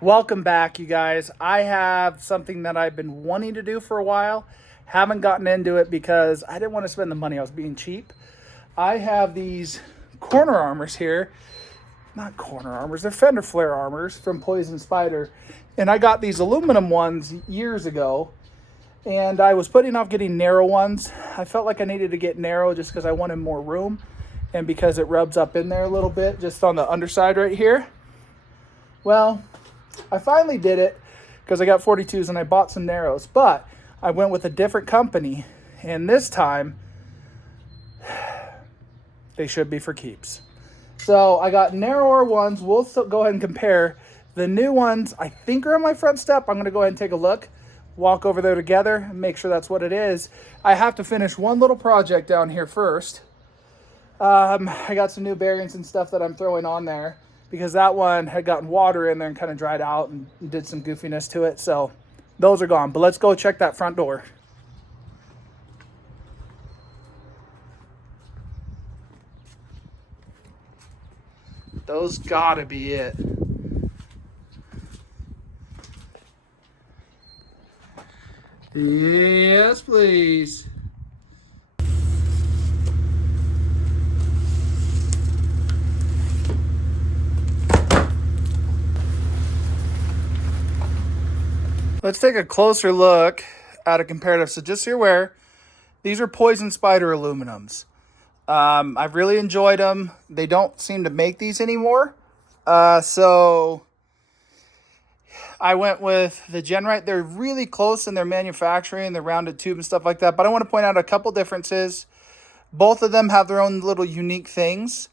Welcome back, you guys. I have something that I've been wanting to do for a while. Haven't gotten into it because I didn't want to spend the money. I was being cheap. I have these corner armors here. Not corner armors, they're fender flare armors from Poison Spyder. And I got these aluminum ones years ago. And I was putting off getting narrow ones. I felt like I needed to get narrow just because I wanted more room. And because it rubs up in there a little bit, just on the underside right here. Well, I finally did it because I got 42s and I bought some narrows, but I went with a different company, and this time they should be for keeps. So I got narrower ones. We'll go ahead and compare. The new ones I think are on my front step. I'm going to go ahead and take a look, walk over there together, and make sure that's what it is. I have to finish one little project down here first. I got some new bearings and stuff that I'm throwing on there, because that one had gotten water in there and kind of dried out and did some goofiness to it. So those are gone. But let's go check that front door. Those gotta be it. Yes, please. Let's take a closer look at a comparative. So just so you're aware, these are Poison Spyder aluminums. I've really enjoyed them. They don't seem to make these anymore. So I went with the Genright. They're really close in their manufacturing, the rounded tube and stuff like that. But I want to point out a couple differences. Both of them have their own little unique things.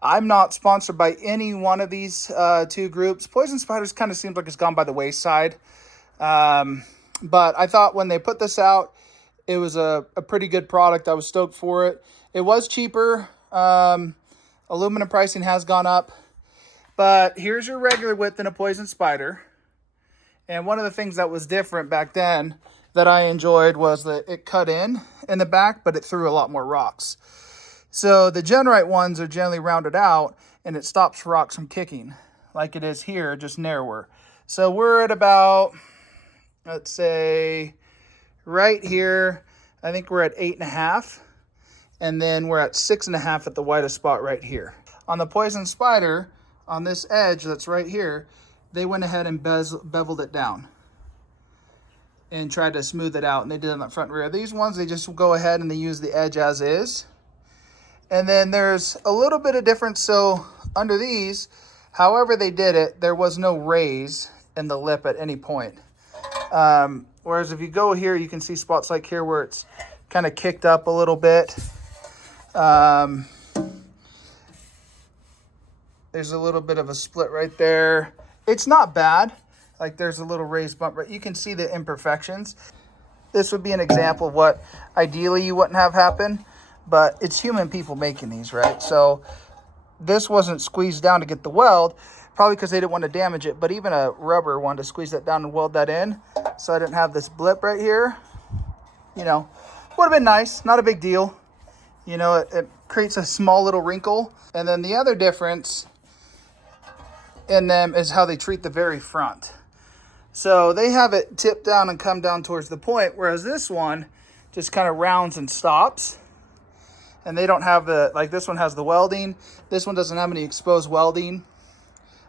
I'm not sponsored by any one of these two groups. Poison Spiders kind of seems like it's gone by the wayside. But I thought when they put this out, it was a pretty good product. I was stoked for it. It was cheaper. Aluminum pricing has gone up. But here's your regular width in a Poison Spyder. And one of the things that was different back then that I enjoyed was that it cut in the back, but it threw a lot more rocks. So the Genright ones are generally rounded out, and it stops rocks from kicking, like it is here, just narrower. So we're at about, let's say, right here, I think we're at 8.5. And then we're at 6.5 at the widest spot right here. On the Poison Spyder, on this edge that's right here, they went ahead and beveled it down and tried to smooth it out, and they did on the front and rear. These ones, they just go ahead and they use the edge as is. And then there's a little bit of difference. So under these, however they did it, there was no raise in the lip at any point. Whereas if you go here, you can see spots like here where it's kind of kicked up a little bit. There's a little bit of a split right there. It's not bad. Like there's a little raised bump, right? You can see the imperfections. This would be an example of what ideally you wouldn't have happen, but it's human people making these, right? So this wasn't squeezed down to get the weld, probably because they didn't want to damage it, but even a rubber wanted to squeeze that down and weld that in. So I didn't have this blip right here. You know, would have been nice, not a big deal. You know, it creates a small little wrinkle. And then the other difference in them is how they treat the very front. So they have it tip down and come down towards the point, whereas this one just kind of rounds and stops. And they don't have the, like this one has the welding. This one doesn't have any exposed welding.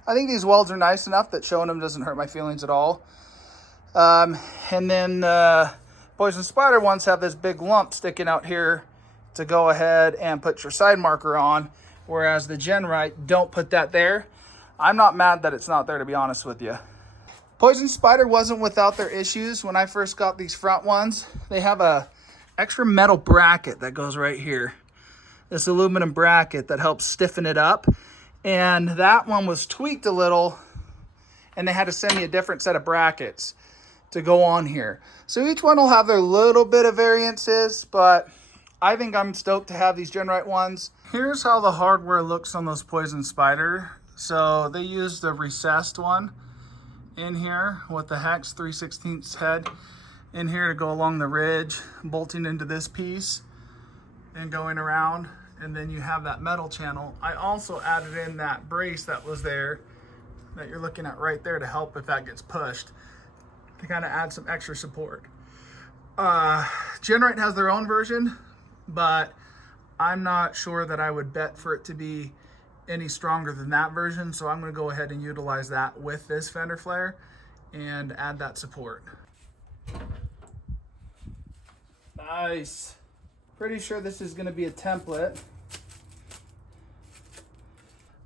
I think these welds are nice enough that showing them doesn't hurt my feelings at all. And then Poison Spyder ones have this big lump sticking out here to go ahead and put your side marker on, whereas the Genright don't put that there. I'm not mad that it's not there, to be honest with you. Poison Spyder wasn't without their issues. When I first got these front ones, they have a extra metal bracket that goes right here. This aluminum bracket that helps stiffen it up. And that one was tweaked a little, and they had to send me a different set of brackets to go on here. So each one will have their little bit of variances, but I think I'm stoked to have these Genright ones. Here's how the hardware looks on those Poison Spyder. So they used a recessed one in here with the hex 3/16 head in here to go along the ridge, bolting into this piece and going around. And then you have that metal channel. I also added in that brace that was there that you're looking at right there to help if that gets pushed, to kind of add some extra support. Genright has their own version, but I'm not sure that I would bet for it to be any stronger than that version, so I'm going to go ahead and utilize that with this fender flare and add that support. Nice. Pretty sure this is going to be a template.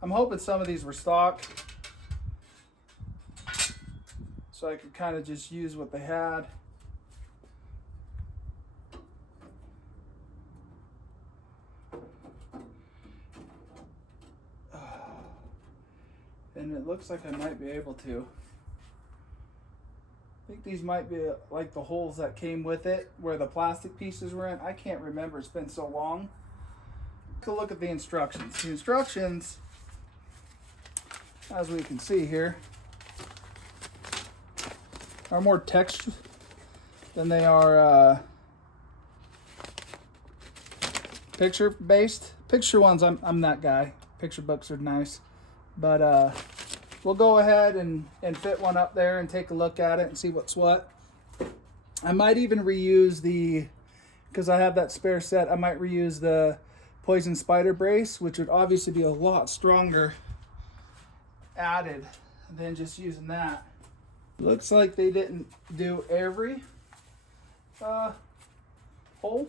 I'm hoping some of these were stock, so I could kind of just use what they had. And it looks like I might be able to. I think these might be like the holes that came with it, where the plastic pieces were in. I can't remember, it's been so long. Take a look at the instructions. The instructions, as we can see here, are more text than they are picture based. Picture ones, I'm that guy. Picture books are nice. But we'll go ahead and fit one up there and take a look at it and see what's what. I might even reuse because I have that spare set, I might reuse the Poison Spyder brace, which would obviously be a lot stronger added than just using that. Looks like they didn't do every hole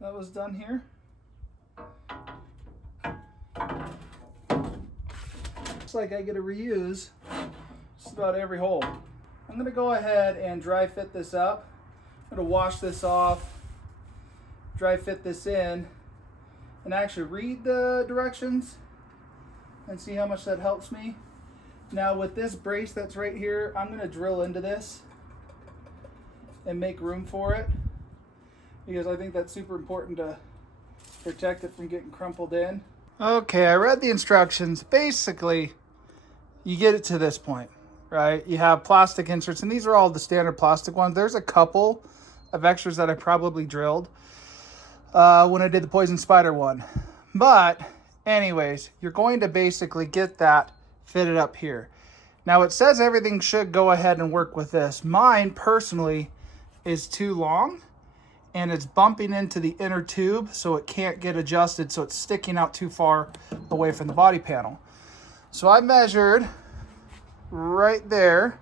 that was done here. Looks like I get to reuse just about every hole. I'm going to go ahead and dry fit this up. I'm going to wash this off, dry fit this in, and actually read the directions and see how much that helps me. Now with this brace that's right here, I'm going to drill into this and make room for it, because I think that's super important to protect it from getting crumpled in. Okay, I read the instructions. Basically, you get it to this point, right? You have plastic inserts, and these are all the standard plastic ones. There's a couple of extras that I probably drilled when I did the Poison Spyder one. But anyways, you're going to basically get that fitted up here. Now it says everything should go ahead and work with this. Mine personally is too long, and it's bumping into the inner tube, so it can't get adjusted, so it's sticking out too far away from the body panel. So I measured right there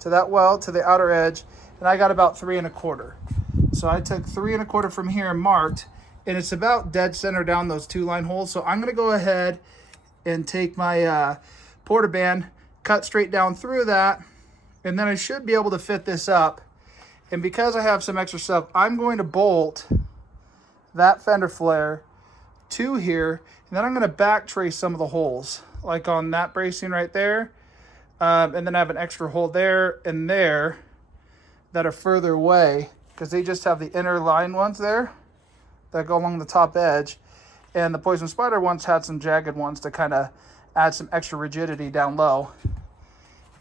to that weld, to the outer edge, and I got about 3 1/4. So I took 3 1/4 from here and marked, and it's about dead center down those 2 line holes. So I'm gonna go ahead and take my porta band, cut straight down through that, and then I should be able to fit this up. And because I have some extra stuff, I'm going to bolt that fender flare to here, and then I'm going to back trace some of the holes, like on that bracing right there, and then I have an extra hole there and there that are further away, because they just have the inner line ones there that go along the top edge, and the Poison Spyder ones had some jagged ones to kind of add some extra rigidity down low.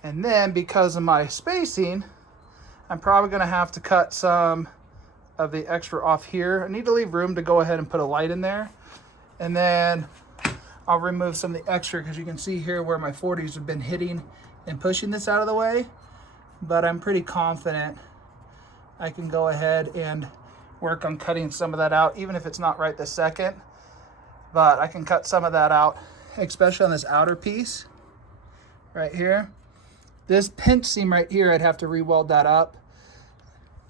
And then because of my spacing, I'm probably going to have to cut some of the extra off here. I need to leave room to go ahead and put a light in there. And then I'll remove some of the extra, because you can see here where my 40s have been hitting and pushing this out of the way. But I'm pretty confident I can go ahead and work on cutting some of that out, even if it's not right this second. But I can cut some of that out, especially on this outer piece right here. This pinch seam right here, I'd have to re-weld that up.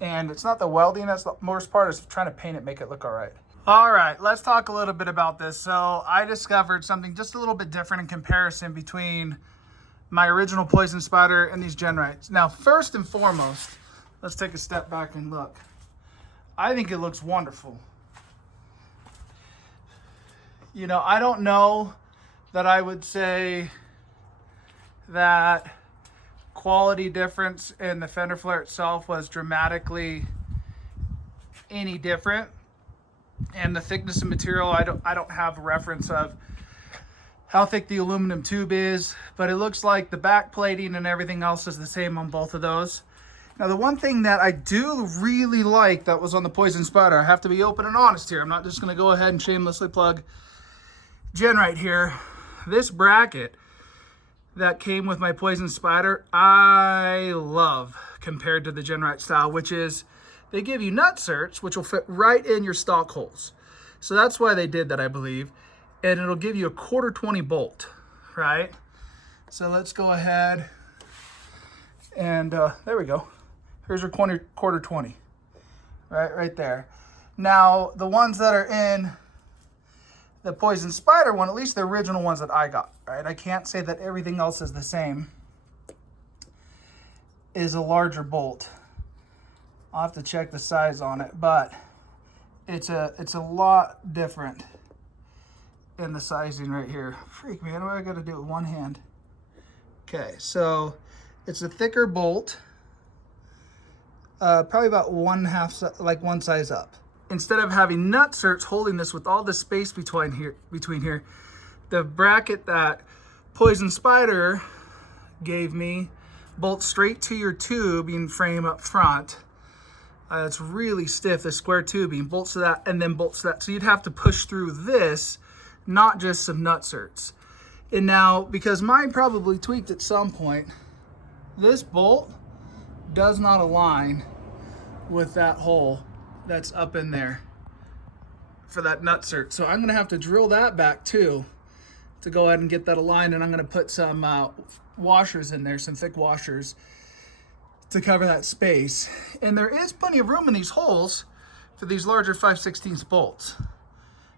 And it's not the welding that's the worst part, it's trying to paint it, make it look all right. All right, let's talk a little bit about this. So I discovered something just a little bit different in comparison between my original Poison Spyder and these Genrights. Now, first and foremost, let's take a step back and look. I think it looks wonderful. You know, I don't know that I would say that quality difference in the fender flare itself was dramatically any different, and the thickness of material, I don't have a reference of how thick the aluminum tube is, but it looks like the back plating and everything else is the same on both of those. Now the one thing that I do really like that was on the Poison Spyder, I have to be open and honest here, I'm not just going to go ahead and shamelessly plug Genright here. This bracket that came with my Poison Spyder, I love compared to the Genright style, which is they give you nutserts, which will fit right in your stock holes. So that's why they did that, I believe. And it'll give you a 1/4 bolt, right? So let's go ahead and there we go. Here's your 1/4, right there. Now, the ones that are in the Poison Spyder one, at least the original ones that I got, right? I can't say that everything else is the same, is a larger bolt. I'll have to check the size on it, but it's a lot different in the sizing right here. Freak, man, what do I gotta do with one hand? Okay, so it's a thicker bolt, probably about one size up. Instead of having nutserts holding this with all the space between here, the bracket that Poison Spyder gave me bolts straight to your tubing frame up front. It's really stiff, the square tubing, bolts to that, and then bolts to that. So you'd have to push through this, not just some nutserts. And now, because mine probably tweaked at some point, this bolt does not align with that hole that's up in there for that nutsert. So I'm gonna have to drill that back too to go ahead and get that aligned, and I'm gonna put some washers in there, some thick washers to cover that space. And there is plenty of room in these holes for these larger 5/16 bolts.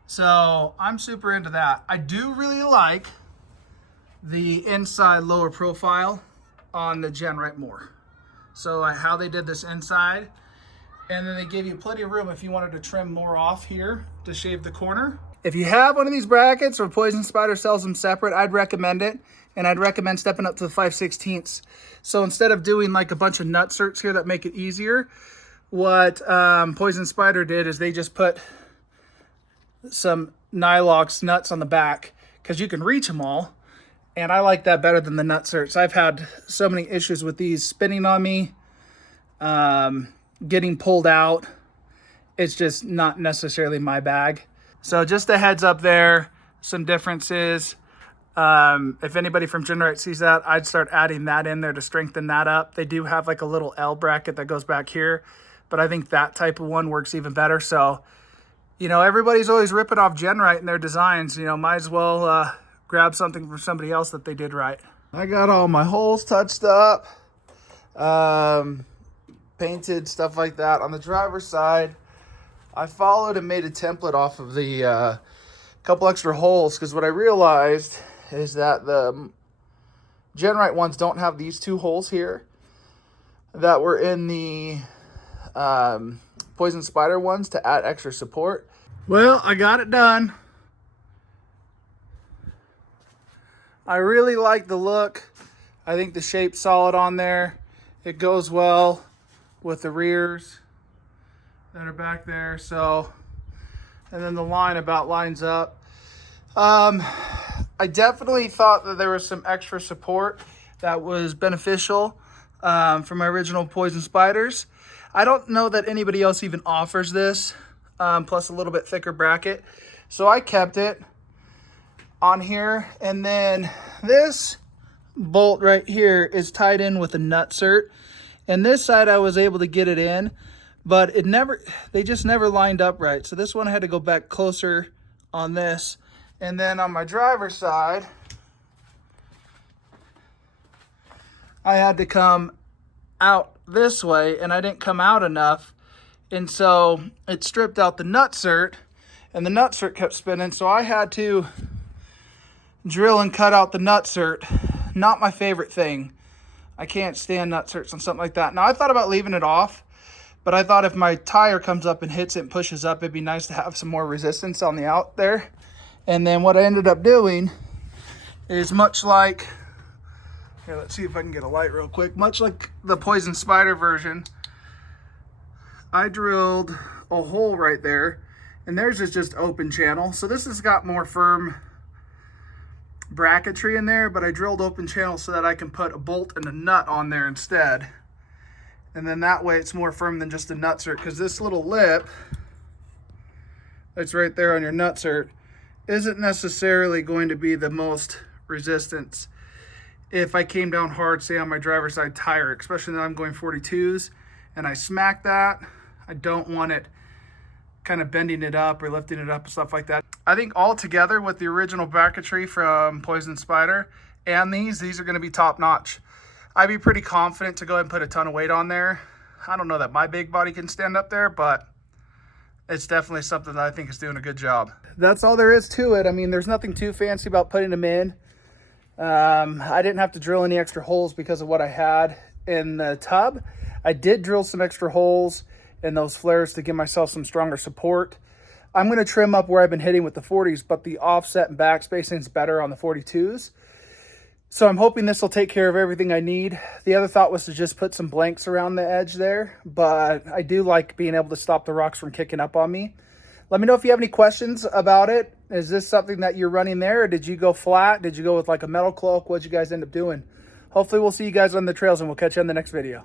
So I'm super into that. I do really like the inside lower profile on the Genright more. So like how they did this inside, and then they give you plenty of room if you wanted to trim more off here to shave the corner. If you have one of these brackets, or Poison Spyder sells them separate, I'd recommend it. And I'd recommend stepping up to the 5/16. So instead of doing like a bunch of nutserts here that make it easier, what Poison Spyder did is they just put some Nylox nuts on the back, because you can reach them all. And I like that better than the nutserts. I've had so many issues with these spinning on me, getting pulled out. It's just not necessarily my bag. So just a heads up there, some differences. If anybody from Genright sees that, I'd start adding that in there to strengthen that up. They do have like a little L bracket that goes back here, but I think that type of one works even better. So, you know, everybody's always ripping off Genright in their designs. You know, might as well grab something from somebody else that they did right. I got all my holes touched up, painted, stuff like that. On the driver's side, I followed and made a template off of the couple extra holes, because what I realized is that the Genright ones don't have these two holes here that were in the Poison Spyder ones to add extra support. Well, I got it done. I really like the look. I think the shape's solid on there. It goes well with the rears that are back there. So, and then the line about lines up. I definitely thought that there was some extra support that was beneficial for my original Poison Spyders. I don't know that anybody else even offers this, plus a little bit thicker bracket. So I kept it on here. And then this bolt right here is tied in with a nutsert. And this side I was able to get it in, but they just never lined up right. So this one I had to go back closer on this. And then on my driver's side, I had to come out this way, and I didn't come out enough. And so it stripped out the nutsert, and the nutsert kept spinning. So I had to drill and cut out the nutsert. Not my favorite thing. I can't stand nutserts on something like that. Now I thought about leaving it off, but I thought if my tire comes up and hits it and pushes up, it'd be nice to have some more resistance on the out there. And then what I ended up doing is much like, here, let's see if I can get a light real quick. Much like the Poison Spyder version, I drilled a hole right there, and theirs is just open channel. So this has got more firm bracketry in there, but I drilled open channel so that I can put a bolt and a nut on there instead. And then that way it's more firm than just a nutsert, because this little lip that's right there on your nutsert isn't necessarily going to be the most resistance if I came down hard, say on my driver's side tire, especially when I'm going 42s and I smack that, I don't want it kind of bending it up or lifting it up and stuff like that. I think all together with the original bracketry from Poison Spyder and these are going to be top notch. I'd be pretty confident to go ahead and put a ton of weight on there. I don't know that my big body can stand up there, but it's definitely something that I think is doing a good job. That's all there is to it. I mean, there's nothing too fancy about putting them in. I didn't have to drill any extra holes because of what I had in the tub. I did drill some extra holes in those flares to give myself some stronger support. I'm going to trim up where I've been hitting with the 40s, but the offset and back spacing is better on the 42s. So I'm hoping this will take care of everything I need. The other thought was to just put some blanks around the edge there, but I do like being able to stop the rocks from kicking up on me. Let me know if you have any questions about it. Is this something that you're running there, or did you go flat? Did you go with like a metal cloak? What'd you guys end up doing? Hopefully we'll see you guys on the trails, and we'll catch you on the next video.